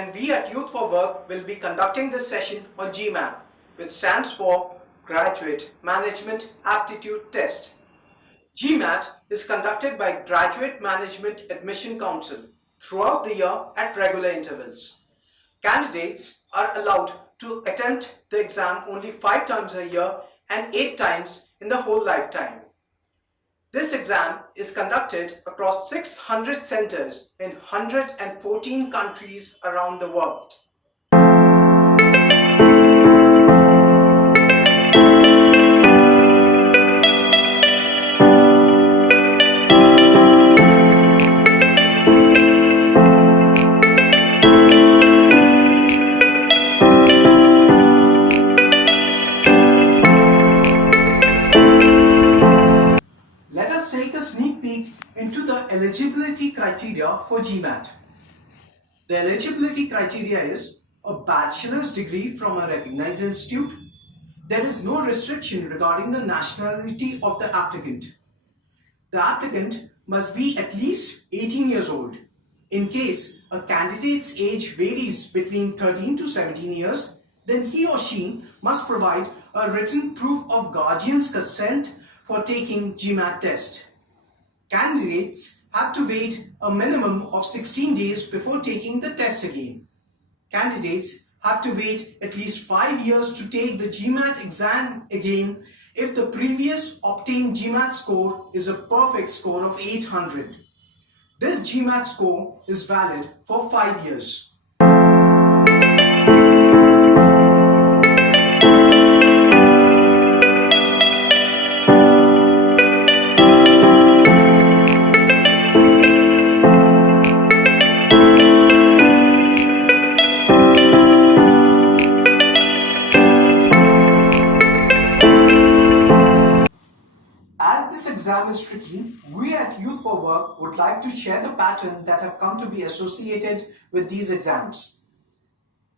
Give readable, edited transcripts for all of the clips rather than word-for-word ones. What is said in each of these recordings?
and we at Youth for Work will be conducting this session on GMAT, which stands for Graduate Management Aptitude Test. GMAT is conducted by Graduate Management Admission Council throughout the year at regular intervals. Candidates are allowed to attempt the exam only 5 times a year and 8 times in the whole lifetime. This exam is conducted across 600 centers in 114 countries around the world. Let us take a sneak peek into the eligibility criteria for GMAT. The eligibility criteria is a bachelor's degree from a recognized institute. There is no restriction regarding the nationality of the applicant. The applicant must be at least 18 years old. In case a candidate's age varies between 13 to 17 years, then he or she must provide a written proof of guardian's consent for taking GMAT test. Candidates have to wait a minimum of 16 days before taking the test again. Candidates have to wait at least 5 years to take the GMAT exam again if the previous obtained GMAT score is a perfect score of 800. This GMAT score is valid for 5 years. As this exam is tricky, we at Youth for Work would like to share the pattern that have come to be associated with these exams.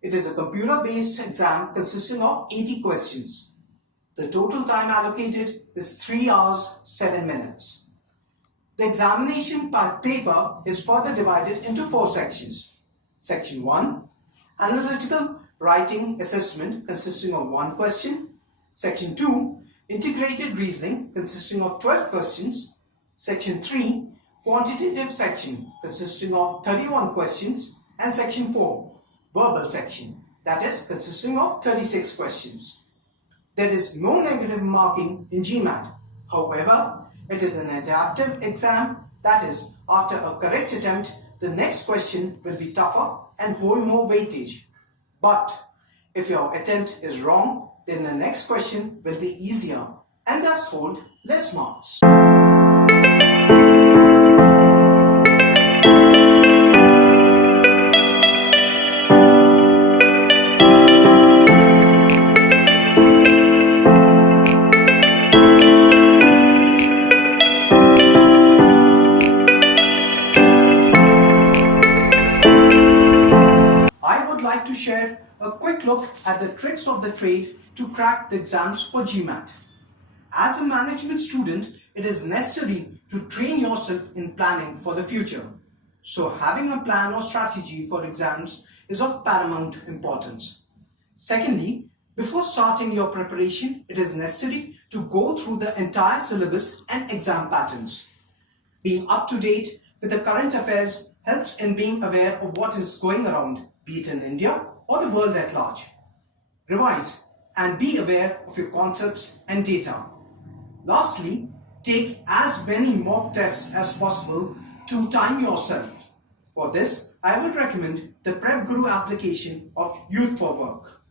It is a computer-based exam consisting of 80 questions. The total time allocated is 3 hours 7 minutes. The examination paper is further divided into 4 sections. Section 1, Analytical Writing Assessment consisting of 1 question. Section 2, Integrated Reasoning consisting of 12 questions. Section 3, Quantitative section consisting of 31 questions. And Section 4, Verbal section, that is consisting of 36 questions. There is no negative marking in GMAT. However, it is an adaptive exam, that is, after a correct attempt, the next question will be tougher and hold more weightage. But if your attempt is wrong, then the next question will be easier and thus hold less marks. I would like to share a quick look at the tricks of the trade to crack the exams for GMAT. As a management student, it is necessary to train yourself in planning for the future. So having a plan or strategy for exams is of paramount importance. Secondly, before starting your preparation, it is necessary to go through the entire syllabus and exam patterns. Being up to date with the current affairs helps in being aware of what is going around, be it in India or the world at large. Revise and be aware of your concepts and data. Lastly, take as many mock tests as possible to time yourself. For this, I would recommend the Prep Guru application of Youth for Work.